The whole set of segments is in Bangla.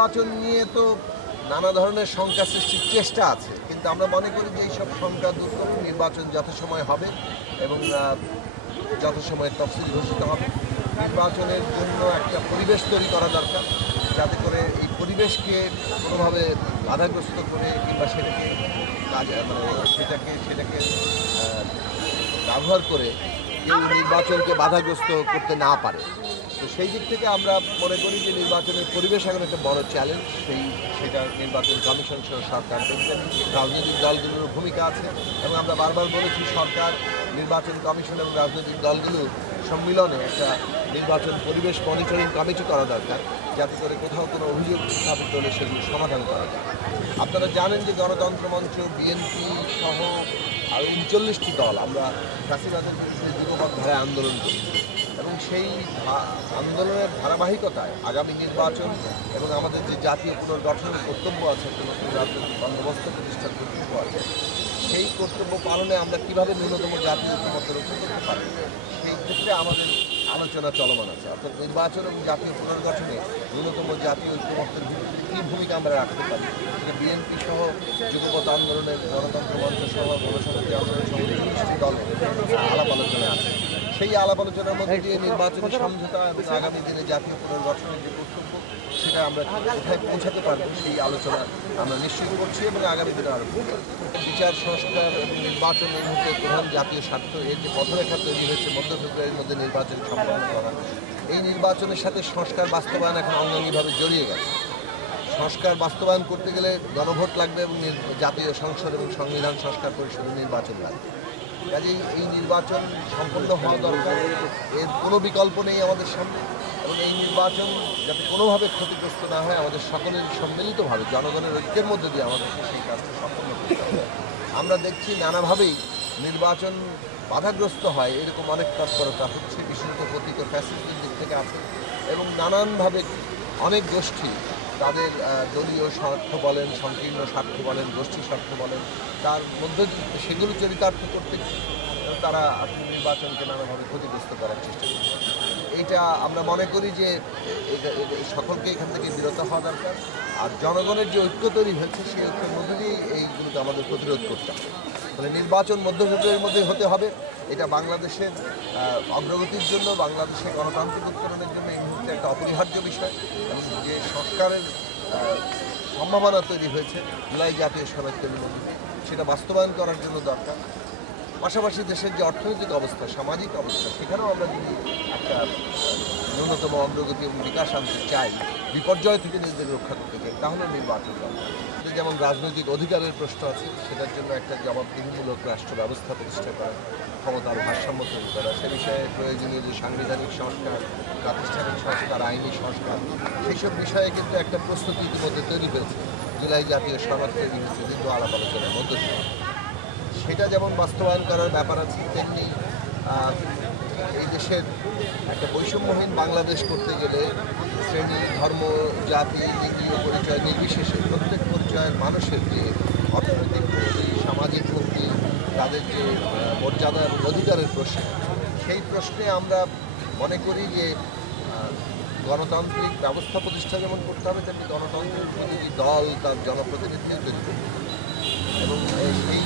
নির্বাচন নিয়ে তো নানা ধরনের শঙ্কা সৃষ্টির চেষ্টা আছে। কিন্তু আমরা মনে করি যে এইসব শঙ্কা দূর করে নির্বাচন যথাসময় হবে এবং যথাসময়ে তফসিল ঘোষিত হবে। নির্বাচনের জন্য একটা পরিবেশ তৈরি করা দরকার যাতে করে এই পরিবেশকে কোনোভাবে বাধাগ্রস্ত করে কিংবা সেটাকে কাজে মানে সেটাকে সেটাকে ব্যবহার করে কেউ নির্বাচনকে বাধাগ্রস্ত করতে না পারে। তো সেই দিক থেকে আমরা মনে করি যে নির্বাচনের পরিবেশ এখন একটা বড় চ্যালেঞ্জ সেই সেটা নির্বাচন কমিশন সহ সরকার রাজনৈতিক দলগুলোর ভূমিকা আছে এবং আমরা বারবার বলেছি সরকার, নির্বাচন কমিশন এবং রাজনৈতিক দলগুলোর সম্মিলনে একটা নির্বাচন পরিবেশ মনিটরিং কমিটি করা দরকার, যাতে করে কোথাও কোনো অভিযোগ স্থাপিত হলে সেগুলো সমাধান করা যায়। আপনারা জানেন যে গণতন্ত্র মঞ্চ বিএনপি সহ আর উনচল্লিশটি দল, আমরা ফাঁসিবাদের বিরুদ্ধে যুগপথ ধারায় আন্দোলন করি সেই আন্দোলনের ধারাবাহিকতায় আগামী নির্বাচন এবং আমাদের যে জাতীয় পুনর্গঠনের কর্তব্য আছে বন্দোবস্ত প্রতিষ্ঠার কর্তব্য আছে, সেই কর্তব্য পালনে আমরা কীভাবে ন্যূনতম জাতীয় ঐক্যমত্য রক্ষা করতে পারি, সেই ক্ষেত্রে আমাদের আলোচনা চলমান আছে। অর্থাৎ নির্বাচন এবং জাতীয় পুনর্গঠনে ন্যূনতম জাতীয় ঐক্যমত্যের কী ভূমিকা আমরা রাখতে পারি? সেটা বিএনপি সহ যুগপথ আন্দোলনের গণতন্ত্র মঞ্চ সহ গণসংহতি আন্দোলন সহ চল্লিশটি দলের আলাপ আলোচনা আছে সেই আলাপ আলোচনার মধ্যে দিয়ে নির্বাচনী সমঝোতা এবং আগামী দিনে জাতীয় পুনর্গঠনের যে কর্তব্য সেটা আমরা কোথায় পৌঁছাতে পারব সেই আলোচনা আমরা নিশ্চিত করছি এবং আগামী দিনে আরও। বিচার সংস্কার এবং নির্বাচন এই মুহূর্তে প্রধান জাতীয় স্বার্থ। এর যে পথরেখা তৈরি হয়েছে মধ্য ফেব্রুয়ারির মধ্যে নির্বাচন সম্পন্ন করা। এই নির্বাচনের সাথে সংস্কার বাস্তবায়ন এখন অঙ্গাঙ্গিভাবে জড়িয়ে গেছে। সংস্কার বাস্তবায়ন করতে গেলে গণভোট লাগবে এবং জাতীয় সংসদ এবং সংবিধান সংস্কার পরিষদের নির্বাচন লাগবে। কাজেই এই নির্বাচন সম্পন্ন হওয়া দরকার। এর কোনো বিকল্প নেই আমাদের সামনে। এবং এই নির্বাচন যাতে কোনোভাবে ক্ষতিগ্রস্ত না হয়, আমাদের সকলের সম্মিলিতভাবে, জনগণের ঐক্যের মধ্যে দিয়ে আমাদেরকে সেই কাজটা সম্পন্ন করতে হবে। আমরা দেখছি নানাভাবেই নির্বাচন বাধাগ্রস্ত হয়, এরকম অনেক তৎপরতা হচ্ছে বিশেষত পতিত ফ্যাসিলিটির দিক থেকে আছে। এবং নানানভাবে অনেক গোষ্ঠী তাদের দলীয় স্বার্থ বলেন, সংকীর্ণ স্বার্থ বলেন, গোষ্ঠী স্বার্থ বলেন, তার মধ্যে সেগুলো চরিতার্থ করতে তারা আসলে নির্বাচনকে নানাভাবে ক্ষতিগ্রস্ত করার চেষ্টা করছে। এইটা আমরা মনে করি যে সকলকে এখান থেকে বিরত হওয়া দরকার। আর জনগণের যে ঐক্য তৈরি হয়েছে সেই ঐক্যের মধ্যে দিয়েই এইগুলোকে আমাদের প্রতিরোধ করতে হবে। ফলে নির্বাচন মধ্য মধ্যে হতে হবে। এটা বাংলাদেশের অগ্রগতির জন্য বাংলাদেশের গণতান্ত্রিক উত্তরণের জন্য এই মুহূর্তে একটা অপরিহার্য বিষয় এবং যে সরকারের সম্ভাবনা তৈরি হয়েছে জুলাই জাতীয় সনদ তৈরির মধ্যে দিয়ে, সেটা বাস্তবায়ন করার জন্য দরকার। পাশাপাশি দেশের যে অর্থনৈতিক অবস্থা সামাজিক অবস্থা সেখানেও আমরা যদি একটা ন্যূনতম অগ্রগতি এবং বিকাশ আনতে চাই বিপর্যয় থেকে নিজেদের রক্ষা করতে চাই তাহলে নির্বাচন দরকার। কিন্তু যেমন রাজনৈতিক অধিকারের প্রশ্ন আছে, সেটার জন্য একটা জবাবদিহিমূলক রাষ্ট্র ব্যবস্থা প্রতিষ্ঠা করা ক্ষমতার ভারসাম্য তৈরি করা সে বিষয়ে প্রয়োজনীয় যে সাংবিধানিক সংস্কার, প্রাতিষ্ঠানিক সংস্কার, আইনি সংস্কার এইসব বিষয়ে কিন্তু একটা প্রস্তুতি ইতিমধ্যে তৈরি হয়েছে। জুলাই জাতীয় সনদ তৈরি হয়েছে দীর্ঘ আলাপ আলোচনার মধ্য দিয়ে। সেটা যেমন বাস্তবায়ন করার ব্যাপার আছে, তেমনি এই দেশের একটা বৈষম্যহীন বাংলাদেশ করতে গেলে শ্রেণি, ধর্ম, জাতি, লিঙ্গীয় পরিচয় নির্বিশেষে প্রত্যেক পরিচয়ের মানুষের যে অর্থনৈতিক মুক্তি সামাজিক মুক্তি তাদের যে মর্যাদা এবং অধিকারের প্রশ্ন, সেই প্রশ্নে আমরা মনে করি যে গণতান্ত্রিক ব্যবস্থা প্রতিষ্ঠা যেমন করতে হবে, তেমনি গণতান্ত্রিক প্রতিটি দল তার জনপ্রতিনিধিও তৈরি করতে এবং সেই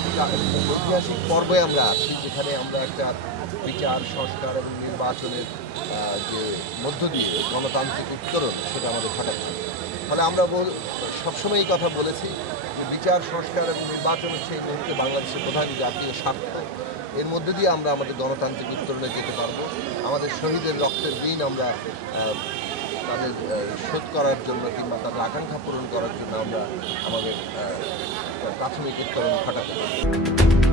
ঐতিহাসিক পর্বে আমরা আছি, যেখানে আমরা একটা বিচার, সংস্কার এবং নির্বাচনের যে মধ্য দিয়ে গণতান্ত্রিক উত্তরণ, সেটা আমাদের ঘটাচ্ছে ফলে আমরা সবসময় এই কথা বলেছি যে বিচার, সংস্কার এবং নির্বাচন হচ্ছে এই মুহূর্তে বাংলাদেশের প্রধান জাতীয় স্বার্থ। এর মধ্যে দিয়ে আমরা আমাদের গণতান্ত্রিক উত্তরণে যেতে পারব। আমাদের শহীদের রক্তের ঋণ আমরা তাদের শোধ করার জন্য কিংবা তাদের আকাঙ্ক্ষা পূরণ করার জন্য আমরা আমাদের প্রাথমিক উত্তরণ ঘটাতে পারি